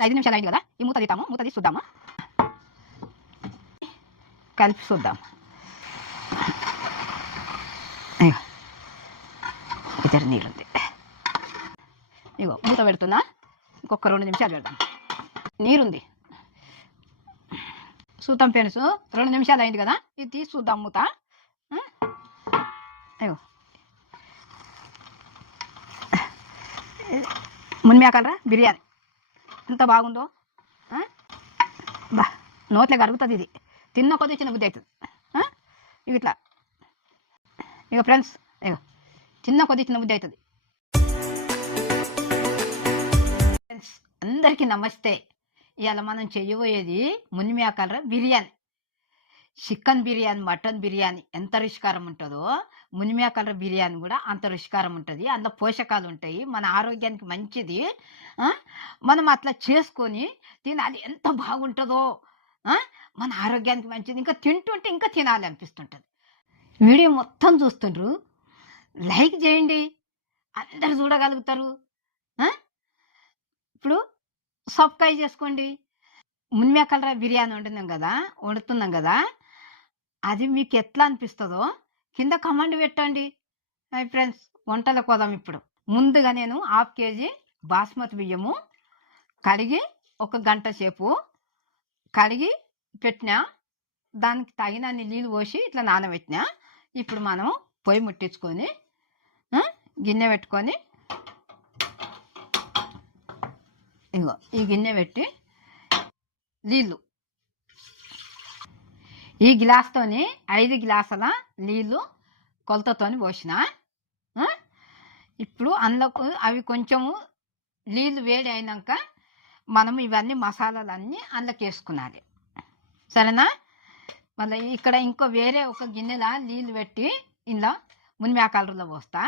5 నిమిషాలు అయింది కదా, ఈ మూత తీద్దాము. మూత తీసి చూద్దాము, కలిపి చూద్దాం. ఇద్దరు నీళ్ళుంది. ఇగో మూత పెడుతున్నా, ఇంకొక 2 నిమిషాలు పెడదాం. నీరుంది, చూద్దాం ఫ్రెండ్స్. 2 నిమిషాలు అయింది కదా, ఇది తీసి చూద్దాం మూత. అయ్యో మునిమేకలరా బిర్యానీ ఎంత బాగుందో. బా నోట్లే కరుగుతుంది. ఇది తిన్న కొద్ది చిన్న బుద్ధి అవుతుంది. ఇవి ఇట్లా ఇక ఫ్రెండ్స్, ఇక చిన్న కొద్ది చిన్న బుద్ధి అవుతుంది. ఫ్రెండ్స్ అందరికీ నమస్తే. ఇవాళ మనం చేయబోయేది మునిమేకలరా బిర్యానీ. చికెన్ బిర్యానీ, మటన్ బిర్యానీ ఎంత రుచికరం ఉంటుందో మునిమేకలరా బిర్యానీ కూడా అంత రుచికరం ఉంటుంది. అందులో పోషకాలు ఉంటాయి, మన ఆరోగ్యానికి మంచిది. మనం అట్లా చేసుకొని తినాలి, ఎంత బాగుంటుందో. మన ఆరోగ్యానికి మంచిది, ఇంకా తింటుంటే ఇంకా తినాలి అనిపిస్తుంటుంది. వీడియో మొత్తం చూస్తుండ్రు, లైక్ చేయండి, అందరు చూడగలుగుతారు. ఇప్పుడు సబ్స్క్రైబ్ చేసుకోండి. మునిమేకలరా బిర్యానీ వండుతున్నాం కదా, అది మీకు ఎట్లా అనిపిస్తుందో కింద కమెంట్ పెట్టండి. ఫ్రెండ్స్ వంటలకు పోదాం. ఇప్పుడు ముందుగా నేను 1/2 kg బాస్మతి బియ్యము కడిగి 1 గంట సేపు కడిగి పెట్టినా, దానికి తగినన్ని నీళ్ళు పోసి ఇట్లా నానబెట్టినా. ఇప్పుడు మనం పొయ్యి ముట్టించుకొని గిన్నె పెట్టుకొని, ఇగో ఈ గిన్నె పెట్టి నీళ్ళు ఈ గ్లాస్తోని 5 గ్లాసుల నీళ్ళు కొలతతోని పోసిన. ఇప్పుడు అందులోకి అవి కొంచెము నీళ్ళు వేడి అయినాక మనం ఇవన్నీ మసాలాలన్నీ అందులోకి వేసుకున్నాలి, సరేనా? మళ్ళీ ఇక్కడ ఇంకో వేరే ఒక గిన్నెల నీళ్ళు పెట్టి ఇందులో మునిమేకలరాలో పోస్తా.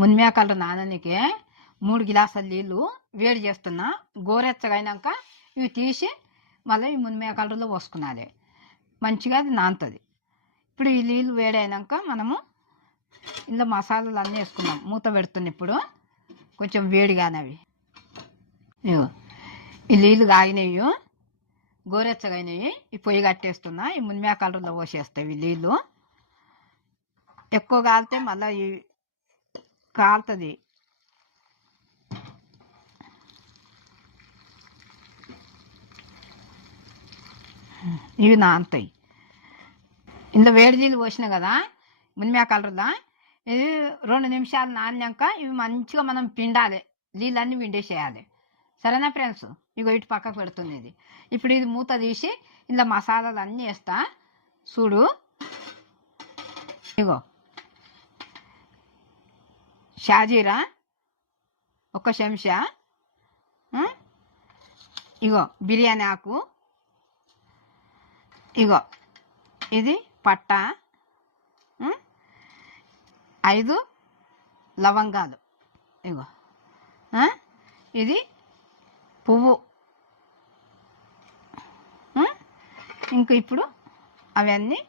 మునిమేకలరా నాననికి 3 గ్లాసుల నీళ్ళు వేడి చేస్తున్నా. గోరెచ్చగా అయినాక ఇవి తీసి మళ్ళీ ఈ మునిమేకలరాలో పోసుకున్నాలి, మంచిగా అది నానుతుంది. ఇప్పుడు ఈ నీళ్ళు వేడి అయినాక మనము ఇందులో మసాలాలు అన్నీ వేసుకున్నాం. మూత పెడుతున్నా ఇప్పుడు, కొంచెం వేడిగానవి. ఈ నీళ్ళు కాగినవి, గోరెచ్చగా అయినవి. ఈ పొయ్యి కట్టేస్తున్నా, ఈ మునిమేకలరాలో పోసేస్తాయి. ఈ నీళ్ళు ఎక్కువ కాలితే మళ్ళీ కాలుతుంది. ఇవి నానుతాయి. ఇందులో వేడి నీళ్ళు పోసినా కదా మునిమేకలరాలో, ఇది 2 నిమిషాలు నానాక ఇవి మంచిగా మనం పిండాలి, నీళ్ళన్నీ పిండేసేయాలి, సరేనా ఫ్రెండ్స్? ఇగో ఇటు పక్కకు పెడుతుంది ఇది. ఇప్పుడు ఇది మూత తీసి ఇందులో మసాలాలు అన్నీ వేస్తా చూడు. ఇగో షాజీరా 1 చెంచా, ఇగో బిర్యానీ ఆకు, ఇగో ఇది పట్ట, 5 లవంగాలు, ఇగో ఇది పువ్వు. ఇంక ఇప్పుడు అవన్నీ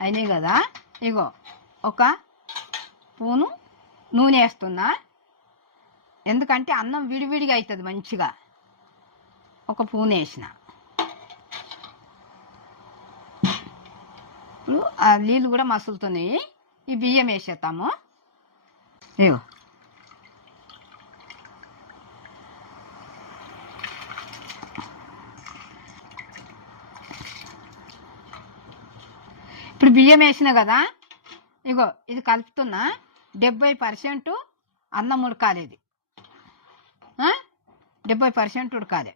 అయినాయి కదా, ఇగో 1 స్పూను నూనె వేస్తున్నా, ఎందుకంటే అన్నం విడివిడిగా అవుతుంది మంచిగా. 1 స్పూన్ వేసిన. ఇప్పుడు ఆ నీళ్ళు కూడా మసులుతున్నాయి, ఈ బియ్యం వేసేస్తాము. ఇగో ఇప్పుడు బియ్యం వేసిన కదా, ఇగో ఇది కలుపుతున్నా. 70% అన్నం ఉడకాలి, ఇది 70% ఉడకాలి.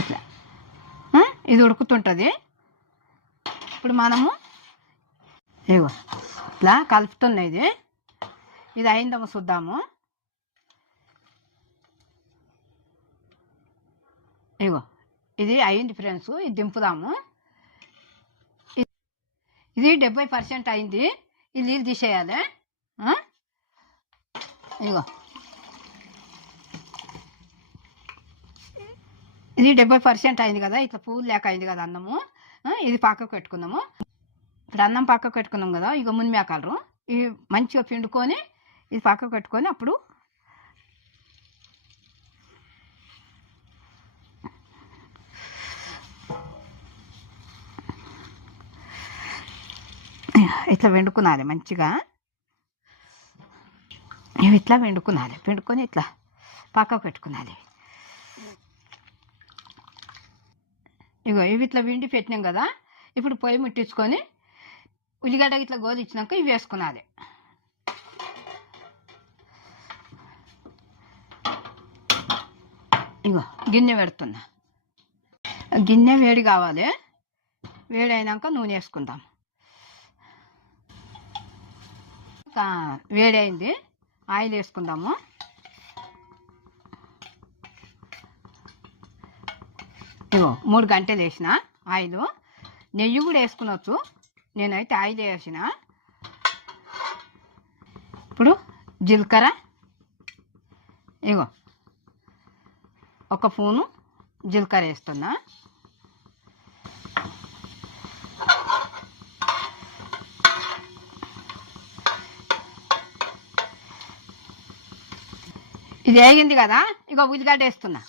ఇట్లా ఇది ఉడుకుతుంటుంది. ఇప్పుడు మనము ఇగో ఇట్లా కలుపుతున్నాయి. ఇది అయిందేమో చూద్దాము. ఇగో ఇది అయింది ఫ్రెండ్స్, ఇది దింపుదాము. ఇది 70% అయింది, ఈ నీళ్ళు తీసేయాలి. ఇగో ఇది 70% అయింది కదా, ఇట్లా పూలు లేక అయింది కదా అన్నము. ఇది పక్కకు పెట్టుకుందాము. ఇప్పుడు అన్నం పక్కకు పెట్టుకున్నాం కదా, ఇక మునిమేకాలు ఇవి మంచిగా పిండుకొని ఇది పక్కకు పెట్టుకొని అప్పుడు ఇట్లా వండుకున్నాలి మంచిగా. ఇవి ఇట్లా వండుకున్నాలి, పిండుకొని ఇట్లా పక్కకు పెట్టుకున్నాలి. ఇగో ఇవి ఇట్లా విండి పెట్టినాం కదా, ఇప్పుడు పొయ్యి ముట్టించుకొని ఉల్లిగడ్డ ఇట్లా గోలిచ్చినాక ఇవి వేసుకున్నాలి. ఇగో గిన్నె పెడుతున్నా, గిన్నె వేడి కావాలి, వేడి అయినాక నూనె వేసుకుందాం. వేడి అయింది, ఆయిల్ వేసుకుందాము. ఇగో 3 గంటలు వేసిన ఆయిల్, నెయ్యి కూడా వేసుకునవచ్చు, నేనైతే ఆయిల్ వేసిన. ఇప్పుడు జీలకర్ర, ఇగో 1 స్పూను జీలకర్ర వేస్తున్నా. ఇది వేగింది కదా, ఇక ఉల్లిగడ్డ వేస్తున్నా.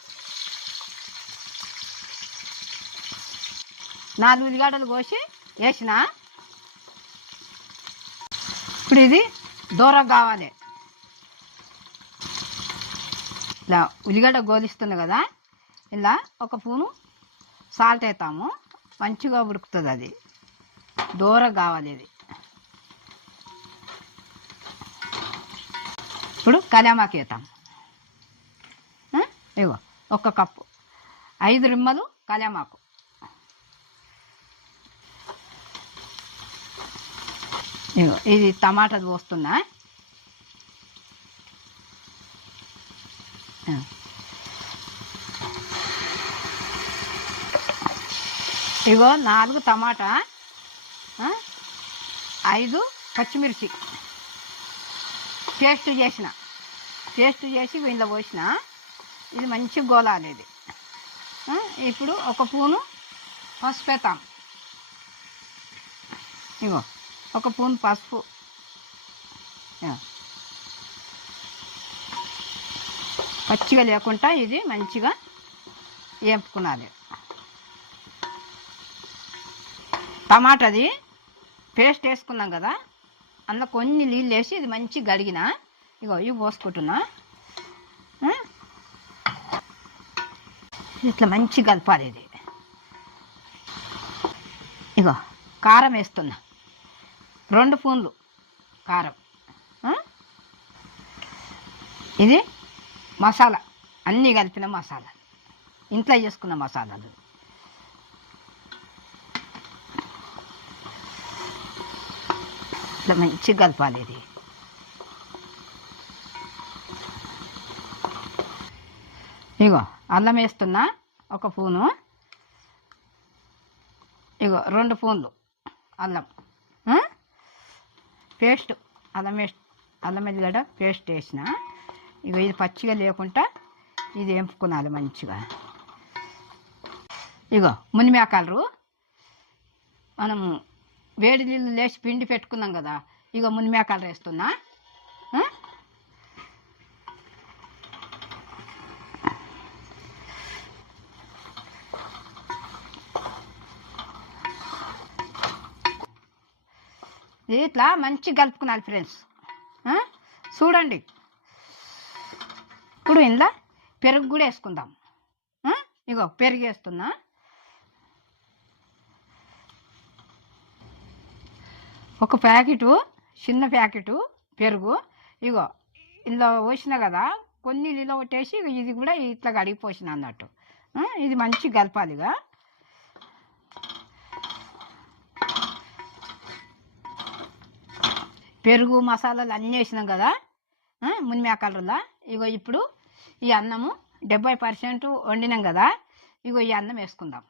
4 ఉల్లిగడ్డలు కోసి వేసిన. ఇప్పుడు ఇది దూరం కావాలి. ఇలా ఉల్లిగడ్డ గోలిస్తుంది కదా, ఇలా 1 స్పూను సాల్ట్ వేస్తాము, మంచిగా ఉడుకుతుంది. అది దూరం కావాలి. ఇది ఇప్పుడు కళ్యామాకు వేస్తాం. ఇగో 1 కప్పు, 5 రిమ్మలు కళ్యామాకు. ఇగో ఇది టమాటాలు పోస్తున్నా. ఇగో 4 టమాటా, 5 పచ్చిమిర్చి పేస్ట్ చేసి ఇందులో పోసిన. ఇది మంచి గోలాలి. ఇది ఇప్పుడు 1 స్పూను పసుపు వేస్తాం. ఇగో 1 స్పూన్ పసుపు, పచ్చిగా లేకుండా ఇది మంచిగా వేపుకున్నది. టమాటాది పేస్ట్ వేసుకున్నాం కదా, అందులో కొన్ని నీళ్ళు వేసి ఇది మంచిగా గడిగిన. ఇగో ఇవి పోసుకుంటున్నా. ఇట్లా మంచిగా కలపాలి. ఇది ఇగో కారం వేస్తున్నా, 2 స్పూన్లు కారం. ఇది మసాలా, అన్నీ కలిపిన మసాలా, ఇంట్లో చేసుకున్న మసాలాలు. ఇట్లా మంచిగా కలపాలి. ఇది ఇగో అల్లం వేస్తున్నా, 1 స్పూను. ఇగో 2 స్పూన్లు అల్లం పేస్ట్, అల్లం ఎల్లిగడ్డ పేస్ట్ వేసిన. ఇగో ఇది పచ్చిగా లేకుండా ఇది వేపుకున్నాలి మంచిగా. ఇగో మునిమేకాలు మనము వేడి నీళ్ళు లేచి పిండి పెట్టుకున్నాం కదా, ఇగో మునిమేకాలు వేస్తున్నా. ఇట్లా మంచిగా కలుపుకున్నాలి ఫ్రెండ్స్. చూడండి. ఇప్పుడు ఇందులో పెరుగు కూడా వేసుకుందాం. ఇగో పెరుగు వేస్తున్నా. ఒక ప్యాకెటు, చిన్న ప్యాకెటు పెరుగు. ఇగో ఇందులో పోసిన కదా, కొన్ని నీళ్ళు కొట్టేసి ఇది కూడా ఇట్లా కడిగిపోసిన అన్నట్టు. ఇది మంచిగా కలపాలిగా. పెరుగు మసాలాలు అన్నీ వేసినాం కదా మునిమేకాలలో. ఇగో ఇప్పుడు ఈ అన్నము 70% వండినాం కదా, ఇగో ఈ అన్నం వేసుకుందాం.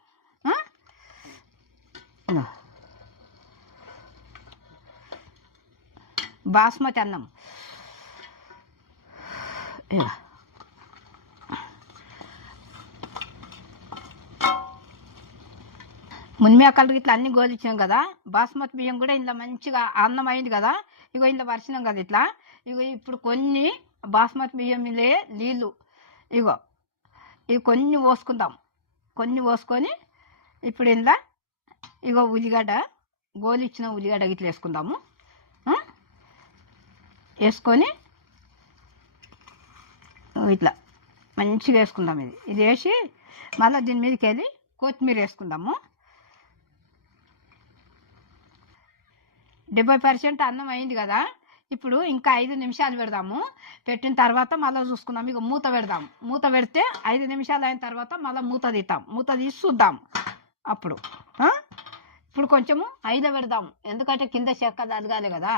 బాస్మతి అన్నం. ఇక మునిమేకలు ఇట్లా అన్ని గోలిచ్చాం కదా, బాస్మతి బియ్యం కూడా ఇంట్లో మంచిగా అన్నం అయింది కదా. ఇగో ఇంట్లో పరిచినాం కదా ఇట్లా. ఇగో ఇప్పుడు కొన్ని బాస్మతి బియ్యం నీళ్ళు ఇగో ఇవి కొన్ని పోసుకుందాం. కొన్ని పోసుకొని ఇప్పుడు ఇంట్లో ఇగో ఉల్లిగడ్డ, గోలిచ్చిన ఉల్లిగడ్డ ఇట్లా వేసుకుందాము. వేసుకొని ఇట్లా మంచిగా వేసుకుందాం. ఇది వేసి మళ్ళీ దీని మీదకి వెళ్ళి కొత్తిమీర వేసుకుందాము. 70% అన్నం అయింది కదా. ఇప్పుడు ఇంకా 5 నిమిషాలు పెడదాము. పెట్టిన తర్వాత మళ్ళీ చూసుకుందాం. ఇక మూత పెడదాం. మూత పెడితే 5 నిమిషాలు అయిన తర్వాత మళ్ళీ మూత తీద్దాం. మూత తీసి చూద్దాం. అప్పుడు ఇప్పుడు కొంచెము 5 పెడదాం, ఎందుకంటే కింద చెక్క తలగాలి కదా.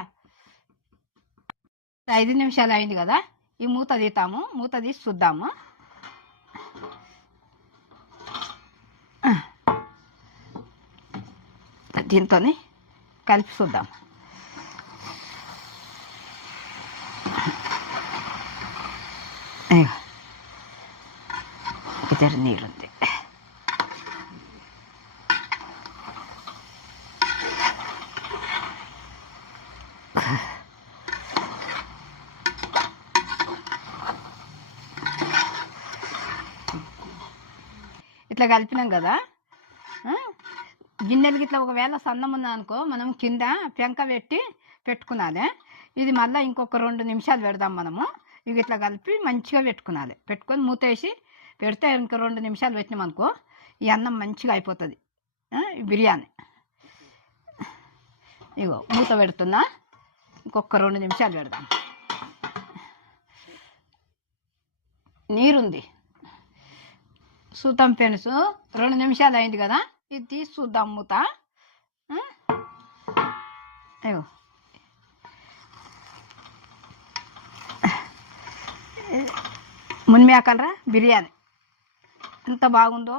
5 నిమిషాలు అయింది కదా. ఈ మూత తీతాము. మూత తీసి చూద్దాము. దీంతో కలిపి చూద్దాం. ఇద్దరు నీరుంది. ఇట్లా కలిపినాం కదా. గిన్నెలకి ఇట్లా ఒకవేళ సన్నం ఉందా అనుకో, మనం కింద పెంక పెట్టుకున్నాలి. ఇది మళ్ళీ ఇంకొక 2 నిమిషాలు పెడదాం మనము. ఇవి ఇట్లా కలిపి మంచిగా పెట్టుకున్నాలి. పెట్టుకొని మూత వేసి పెడితే ఇంకా 2 నిమిషాలు పెట్టినామనుకో ఈ అన్నం మంచిగా అయిపోతుంది బిర్యానీ. ఇగో మూత పెడుతున్నా, ఇంకొక 2 నిమిషాలు పెడదాం. నీరుంది చూద్దాం ఫ్రెండ్స్. 2 నిమిషాలు అయింది కదా. ఇది తీసి చూద్దాం మూత. అయ్యో మునిమేకల బిర్యానీ ఎంత బాగుందో.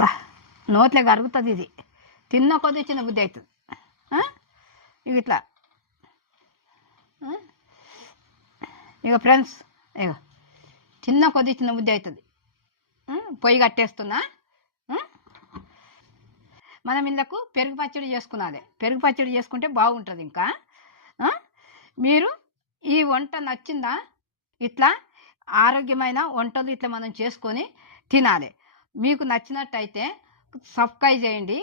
బా నోట్లే కరుగుతుంది. ఇది తిన్న కొద్ది చిన్న బుద్ధి అవుతుంది. ఇక ఇట్లా ఇక ఫ్రెండ్స్ ఇక చిన్న కొద్ది చిన్న బుద్ధి అవుతుంది. పొయ్యి కట్టేస్తున్నా. మనం ఇందుకు పెరుగు పచ్చడి చేసుకున్నది. పెరుగు పచ్చడి చేసుకుంటే బాగుంటుంది. ఇంకా మీరు ఈ వంట నచ్చిందా? ఇట్లా ఆరోగ్యమైన వంటలు ఇట్లా మనం చేసుకొని తినాలి. మీకు నచ్చినట్టయితే సబ్స్క్రైబ్ చేయండి,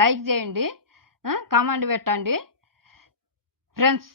లైక్ చేయండి, కామెంట్ పెట్టండి ఫ్రెండ్స్.